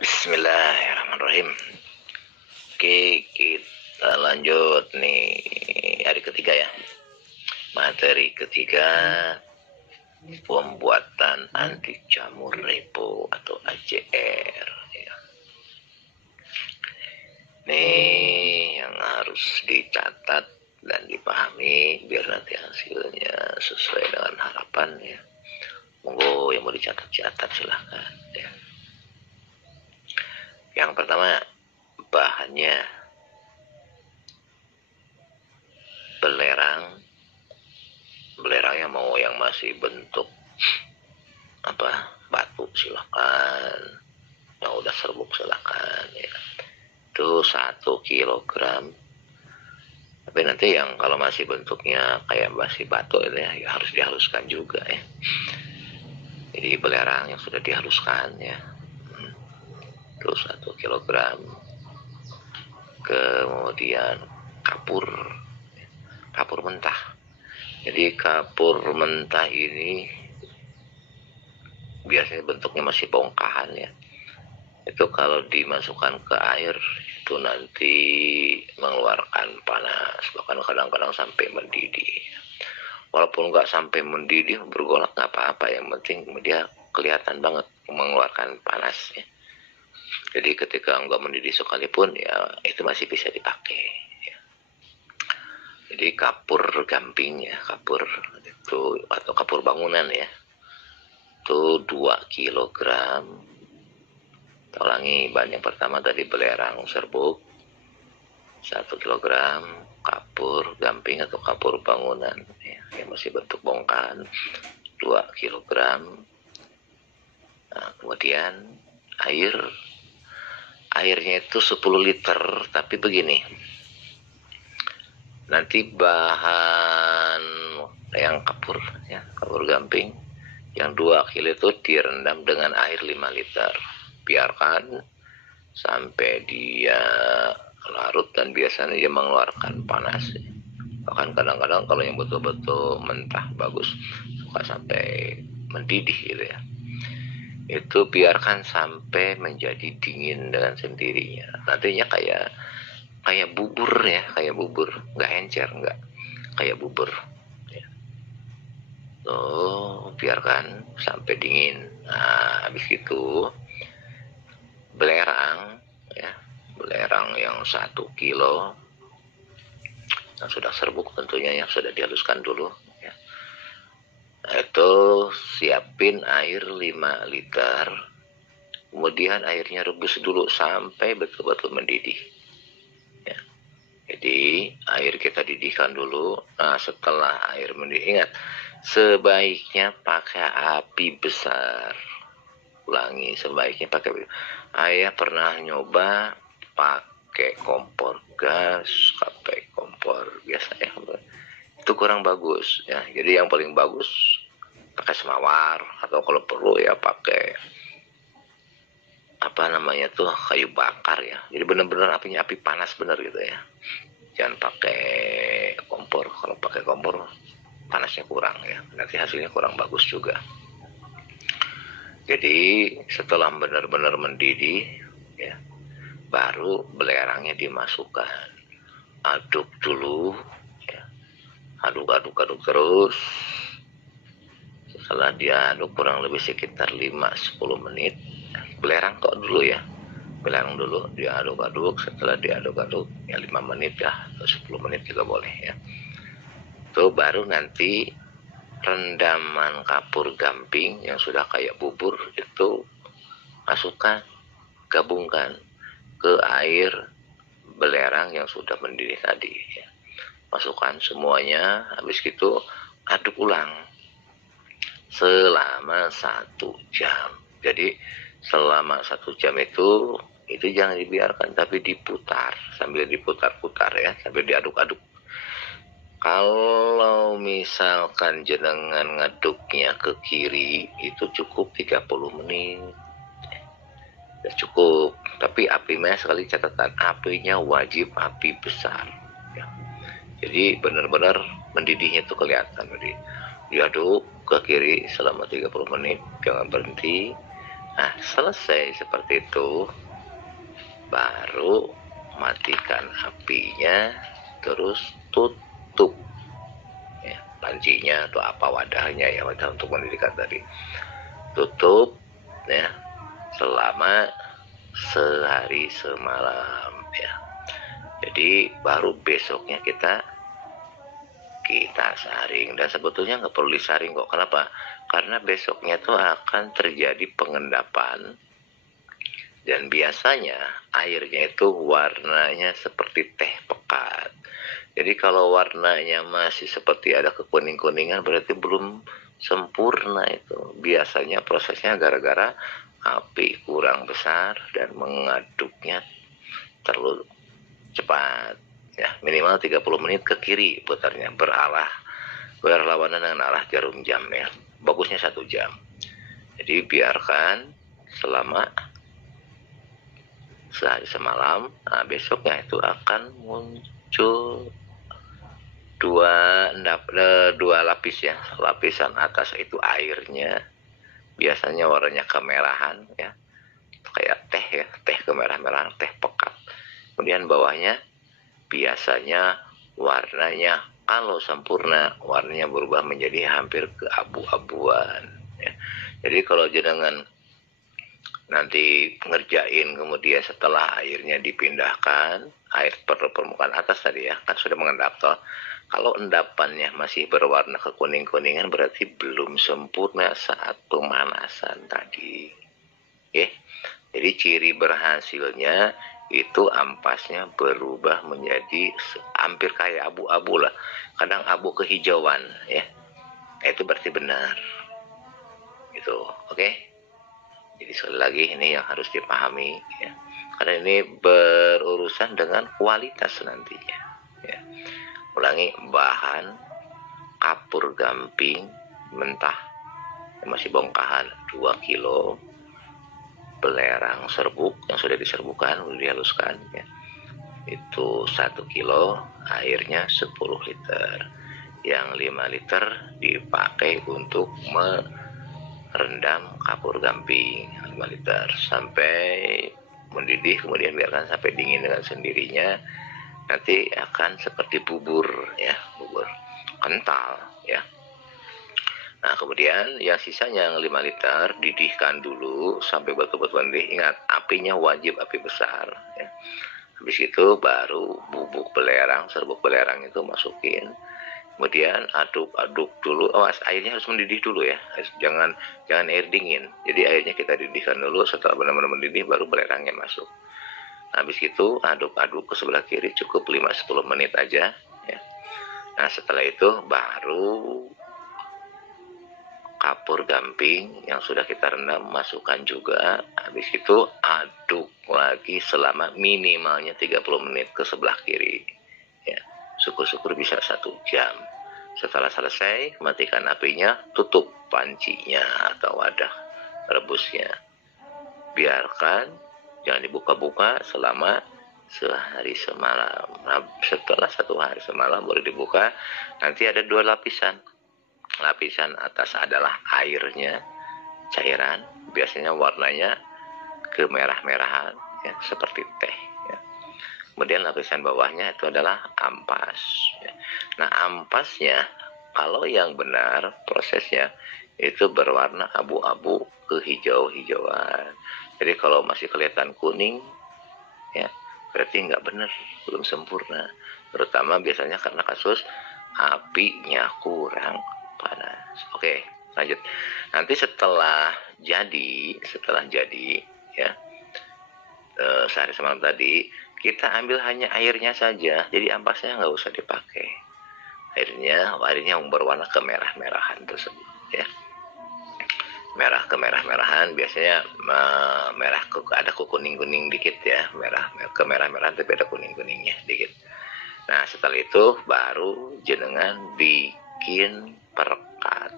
Bismillahirrahmanirrahim. Oke, kita lanjut nih hari ketiga ya. Materi ketiga, pembuatan anti jamur repo atau AJR. Ya. Nih yang harus dicatat dan dipahami biar nanti hasilnya sesuai dengan harapan ya. Monggo yang mau dicatat-catat silahkan ya. Yang pertama, bahannya belerangnya mau yang masih bentuk batu silahkan, yang udah serbuk silahkan ya. Itu 1 kilogram, tapi nanti yang kalau masih bentuknya kayak masih batu itu ya harus dihaluskan juga ya. Jadi belerang yang sudah dihaluskan ya, itu 1 kilogram. Kemudian kapur mentah. Jadi kapur mentah ini biasanya bentuknya masih bongkahan ya. Itu kalau dimasukkan ke air itu nanti mengeluarkan panas, bahkan kadang-kadang sampai mendidih. Walaupun nggak sampai mendidih bergolak nggak apa-apa, yang penting dia kelihatan banget mengeluarkan panas ya. Jadi ketika nggak mendidih sekalipun ya itu masih bisa dipakai ya. Jadi kapur gamping ya, kapur itu atau kapur bangunan ya, itu 2 kilogram. Kita ulangi, bahan yang pertama tadi belerang serbuk 1 kilogram, kapur gamping atau kapur bangunan ya, yang masih bentuk bongkahan 2 kilogram. Nah, kemudian airnya itu 10 liter, tapi begini, nanti bahan yang kapur gamping yang 2 kilo itu direndam dengan air 5 liter, biarkan sampai dia larut dan biasanya dia mengeluarkan panas. Bahkan kadang-kadang kalau yang betul-betul mentah bagus suka sampai mendidih gitu ya. Itu biarkan sampai menjadi dingin dengan sendirinya. Nantinya kayak bubur ya, kayak bubur, nggak encer, nggak kayak bubur ya. Tuh biarkan sampai dingin. Nah habis itu belerang yang 1 kilo yang sudah serbuk tentunya, yang sudah dihaluskan dulu ya. Nah, itu siapin air 5 liter, kemudian airnya rebus dulu sampai betul-betul mendidih ya. Jadi air kita didihkan dulu. Nah setelah air mendidih, ingat sebaiknya pakai api besar. Ulangi, sebaiknya pakai. Ayah pernah nyoba pakai kompor gas, pakai kompor biasa ya, itu kurang bagus ya. Jadi yang paling bagus pakai semawar, atau kalau perlu ya pakai kayu bakar ya. Jadi benar-benar apinya api panas benar gitu ya. Jangan pakai kompor. Kalau pakai kompor panasnya kurang ya, nanti hasilnya kurang bagus juga. Jadi setelah benar-benar mendidih ya, baru belerangnya dimasukkan, aduk dulu ya. Aduk terus. Setelah diaduk kurang lebih sekitar 5-10 menit, belerang dulu diaduk-aduk. Setelah diaduk-aduk ya 5 menit ya, atau 10 menit juga boleh ya. Itu baru nanti rendaman kapur gamping yang sudah kayak bubur itu masukkan, gabungkan ke air belerang yang sudah mendidih tadi ya. Masukkan semuanya, habis itu aduk ulang selama 1 jam. Jadi selama 1 jam itu jangan dibiarkan, tapi diputar, sambil diputar-putar ya, sambil diaduk-aduk. Kalau misalkan jenengan ngaduknya ke kiri itu cukup 30 menit ya, cukup. Tapi apinya, sekali catatan, apinya wajib api besar ya. Jadi benar-benar mendidihnya itu kelihatan. Jadi diaduk ke kiri selama 30 menit, jangan berhenti. Nah, selesai seperti itu, baru matikan apinya, terus tutup ya, pancinya atau apa wadahnya ya, wadah untuk mendidihkan tadi. Tutup ya selama sehari semalam ya. Jadi baru besoknya kita saring, dan sebetulnya nggak perlu disaring kok. Kenapa? Karena besoknya tuh akan terjadi pengendapan, dan biasanya airnya itu warnanya seperti teh pekat. Jadi kalau warnanya masih seperti ada kekuning-kuningan, berarti belum sempurna itu. Biasanya prosesnya gara-gara api kurang besar dan mengaduknya terlalu cepat ya. Minimal 30 menit ke kiri putarnya, berlawanan dengan arah jarum jam ya. Bagusnya 1 jam. Jadi biarkan selama sehari semalam. Nah, besoknya itu akan muncul dua lapis ya. Lapisan atas itu airnya, biasanya warnanya kemerahan ya, kayak teh ya, teh kemerah-merahan, teh pekat. Kemudian bawahnya biasanya warnanya, kalau sempurna, warnanya berubah menjadi hampir keabu-abuan ya. Jadi kalau jenengan nanti ngerjain, kemudian setelah airnya dipindahkan, air permukaan atas tadi ya, kan sudah mengendap toh. Kalau endapannya masih berwarna kekuning-kuningan, berarti belum sempurna saat pemanasan tadi. Ya. Jadi ciri berhasilnya itu ampasnya berubah menjadi hampir kayak abu-abu lah. Kadang abu kehijauan ya. Itu berarti benar. Itu, oke? Jadi sekali lagi ini yang harus dipahami ya. Karena ini berurusan dengan kualitas nantinya. Ya. Ulangi, bahan kapur gamping mentah masih bongkahan 2 kilo, belerang serbuk yang sudah diserbukan, sudah dihaluskan ya, itu 1 kilo, airnya 10 liter, yang 5 liter dipakai untuk merendam kapur gamping 5 liter sampai mendidih, kemudian biarkan sampai dingin dengan sendirinya. Nanti akan seperti bubur ya, bubur kental ya. Nah, kemudian yang sisanya yang 5 liter didihkan dulu sampai betul-betul mendidih. Ingat, apinya wajib api besar ya. Habis itu baru bubuk belerang, serbuk belerang itu masukin. Kemudian aduk-aduk dulu. Airnya harus mendidih dulu ya. Jangan air dingin. Jadi airnya kita didihkan dulu, setelah benar-benar mendidih baru belerangnya masuk. Habis itu aduk-aduk ke sebelah kiri cukup 5-10 menit aja ya. Nah, setelah itu baru kapur gamping yang sudah kita rendam masukkan juga. Habis itu aduk lagi selama minimalnya 30 menit ke sebelah kiri ya. Syukur-syukur bisa 1 jam. Setelah selesai, matikan apinya, tutup pancinya atau wadah rebusnya. Biarkan, jangan dibuka-buka selama sehari semalam. Nah, setelah 1 hari semalam baru dibuka. Nanti ada 2 lapisan. Lapisan atas adalah airnya, cairan, biasanya warnanya kemerah-merahan ya, seperti teh ya. Kemudian lapisan bawahnya itu adalah ampas ya. Nah, ampasnya kalau yang benar prosesnya itu berwarna abu-abu kehijau-hijauan. Jadi kalau masih kelihatan kuning ya, berarti nggak benar, belum sempurna. Terutama biasanya karena kasus apinya kurang panas. Oke, lanjut. Nanti setelah jadi ya, sehari semalam tadi, kita ambil hanya airnya saja. Jadi ampasnya nggak usah dipakai. Airnya yang berwarna kemerah-merahan tersebut ya. Merah kemerah-merahan, biasanya merah ada kuning-kuning dikit ya, merah kemerah-merahan tapi ada kuning-kuningnya dikit. Nah, setelah itu baru jenengan bikin perekat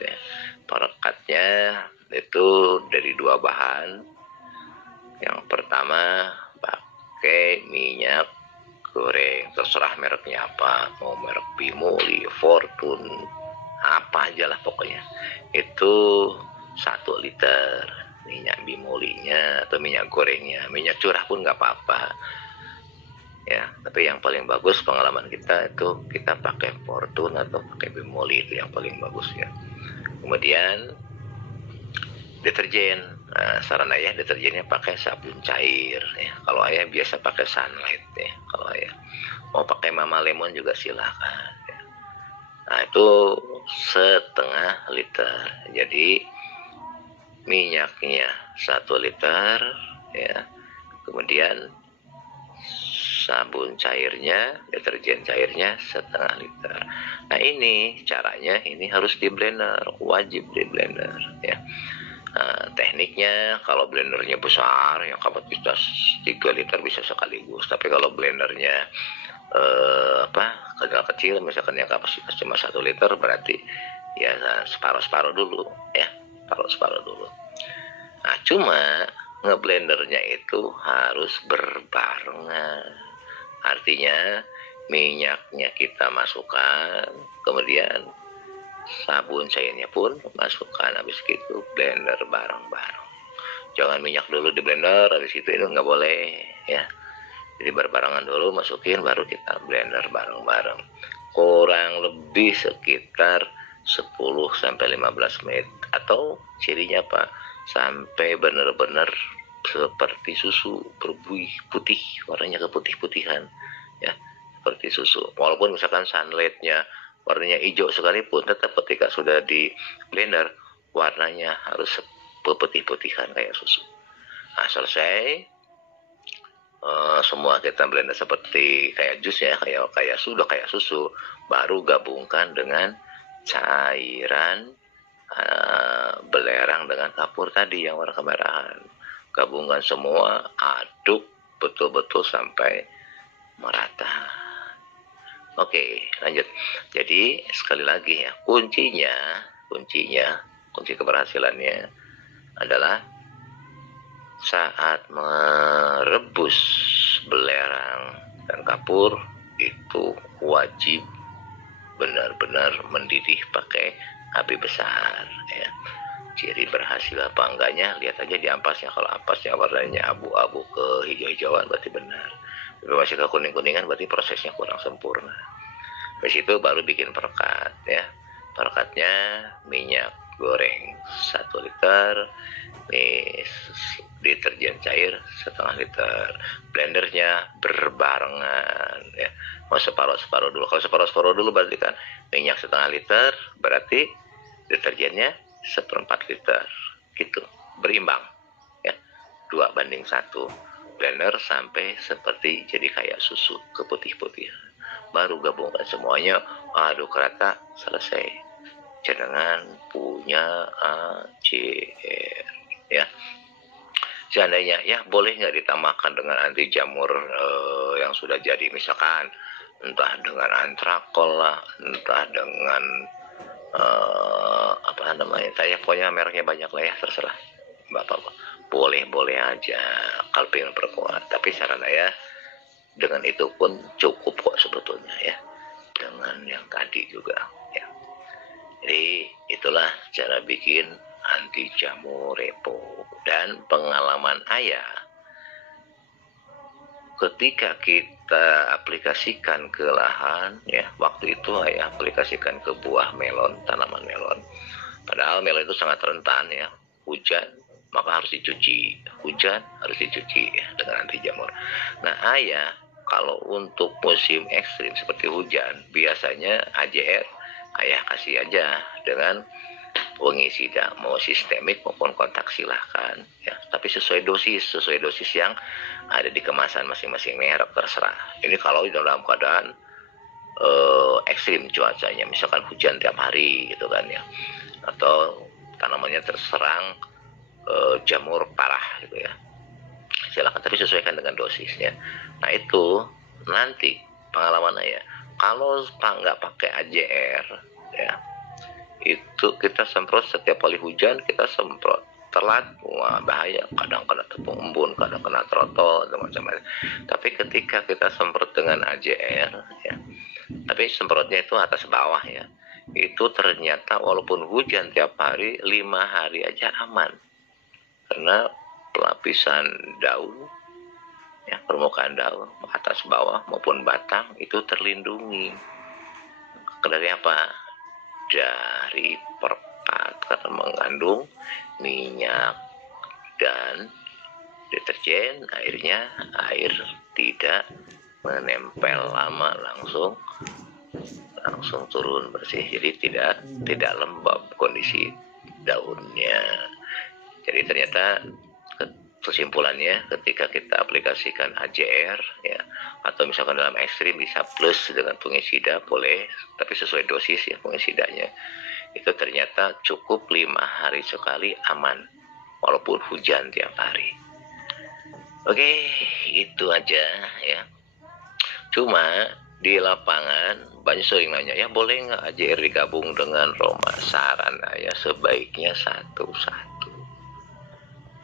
ya. Perekatnya itu dari 2 bahan. Yang pertama pakai minyak goreng, terserah mereknya apa, mau merek Bimoli, Fortune, apa aja lah pokoknya. Itu 1 liter minyak bimolinya atau minyak gorengnya. Minyak curah pun nggak apa-apa ya, tapi yang paling bagus pengalaman kita itu kita pakai Fortune atau pakai bimoli, itu yang paling bagus ya. Kemudian deterjen, saran ayah deterjennya pakai sabun cair ya. Kalau ayah biasa pakai Sunlight ya. Kalau ayah mau pakai Mama Lemon juga silakan ya. Nah itu setengah liter, jadi minyaknya 1 liter ya, kemudian sabun cairnya, deterjen cairnya setengah liter. Nah ini caranya, ini harus di blender, wajib di blender ya. Nah, tekniknya kalau blendernya besar yang kapasitas 3 liter bisa sekaligus, tapi kalau blendernya kecil, misalkan yang kapasitas cuma 1 liter, berarti ya separuh-separuh dulu ya, separuh-separuh dulu. Nah cuma ngeblendernya itu harus berbarengan, artinya minyaknya kita masukkan, kemudian sabun cairnya pun masukkan, habis itu blender bareng-bareng. Jangan minyak dulu di blender, habis itu nggak boleh ya. Jadi berbarengan dulu, masukin, baru kita blender bareng-bareng. Kurang lebih sekitar 10-15 menit, atau cirinya apa? Sampai benar-benar seperti susu, berbuih putih, warnanya keputih-putihan ya, seperti susu. Walaupun misalkan sunlightnya warnanya hijau sekalipun, tetap ketika sudah di blender warnanya harus putih-putihan kayak susu. Nah selesai, semua kita blender seperti kayak jus ya, kayak susu, baru gabungkan dengan cairan belerang dengan kapur tadi yang warna kemerahan. Gabungkan semua, aduk betul-betul sampai merata. Oke, lanjut. Jadi sekali lagi ya, kunci keberhasilannya adalah saat merebus belerang dan kapur itu wajib benar-benar mendidih pakai api besar ya. Ciri berhasil apa enggaknya, lihat aja di ampasnya. Kalau ampasnya warnanya abu-abu ke hijau-hijauan berarti benar. Tapi masih ke kuning-kuningan berarti prosesnya kurang sempurna. Habis itu baru bikin perekat ya. Perekatnya minyak goreng 1 liter, deterjen cair setengah liter, blendernya berbarengan ya. Mau separuh-separuh dulu. Kalau separuh-separuh dulu berarti kan minyak setengah liter, berarti deterjennya 1/4 liter gitu, berimbang ya, 2:1. Blender sampai seperti jadi kayak susu keputih-putih, baru gabungkan semuanya, aduk rata, selesai. Jangan punya ACR ya. Seandainya ya, boleh nggak ditambahkan dengan anti jamur yang sudah jadi, misalkan entah dengan antrakol lah, entah dengan saya pokoknya mereknya banyak lah ya, terserah bapak, boleh aja kalau pengen perkuat. Tapi saran saya dengan itu pun cukup kok sebetulnya ya, dengan yang tadi juga ya. Jadi itulah cara bikin anti jamur repo. Dan pengalaman ayah ketika kita aplikasikan ke lahan ya, waktu itu ayah aplikasikan ke buah melon, tanaman melon. Padahal melon itu sangat rentan ya, hujan maka harus dicuci, hujan harus dicuci ya, dengan anti jamur. Nah ayah kalau untuk musim ekstrim seperti hujan, biasanya AJR ayah kasih aja dengan pengisida, mau sistemik maupun kontak silahkan ya, tapi sesuai dosis yang ada di kemasan masing-masing merek, terserah. Ini kalau dalam keadaan ekstrim cuacanya, misalkan hujan tiap hari gitu kan ya, atau tanamannya terserang jamur parah gitu ya, silakan, tapi sesuaikan dengan dosisnya. Nah itu nanti pengalaman ya, kalau nggak pakai AJR ya, itu kita semprot setiap kali hujan, kita semprot telat, wah bahaya, kadang kena tepung embun, kadang kena trotol, macam-macam. Tapi ketika kita semprot dengan AJR ya, tapi semprotnya itu atas bawah ya, itu ternyata walaupun hujan tiap hari, 5 hari aja aman. karena pelapisan daun, ya, permukaan daun atas bawah maupun batang itu terlindungi dari apa? Dari perekat, karena mengandung minyak dan deterjen, akhirnya air tidak menempel lama, langsung turun bersih, jadi tidak lembab kondisi daunnya. Jadi ternyata kesimpulannya, ketika kita aplikasikan AJR, ya, atau misalkan dalam ekstrim bisa plus dengan fungisida, boleh, tapi sesuai dosis ya fungisidanya. Itu ternyata cukup 5 hari sekali aman, walaupun hujan tiap hari. Oke, itu aja ya. Cuma di lapangan banyak sering nanya, ya boleh nggak AJR digabung dengan Roma? Saran saya sebaiknya satu-satu,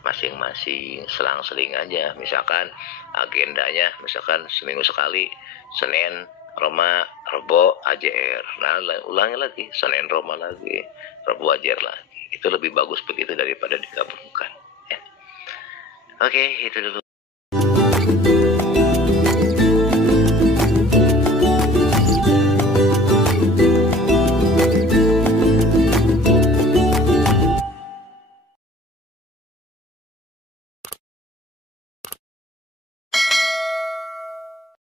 masing-masing, selang-seling aja. Misalkan agendanya, misalkan seminggu sekali, Senin Roma, Rebo AJR, nah ulangi lagi, Senin Roma lagi, Rebo AJR lagi. Itu lebih bagus begitu daripada digabungkan ya. Oke, itu dulu.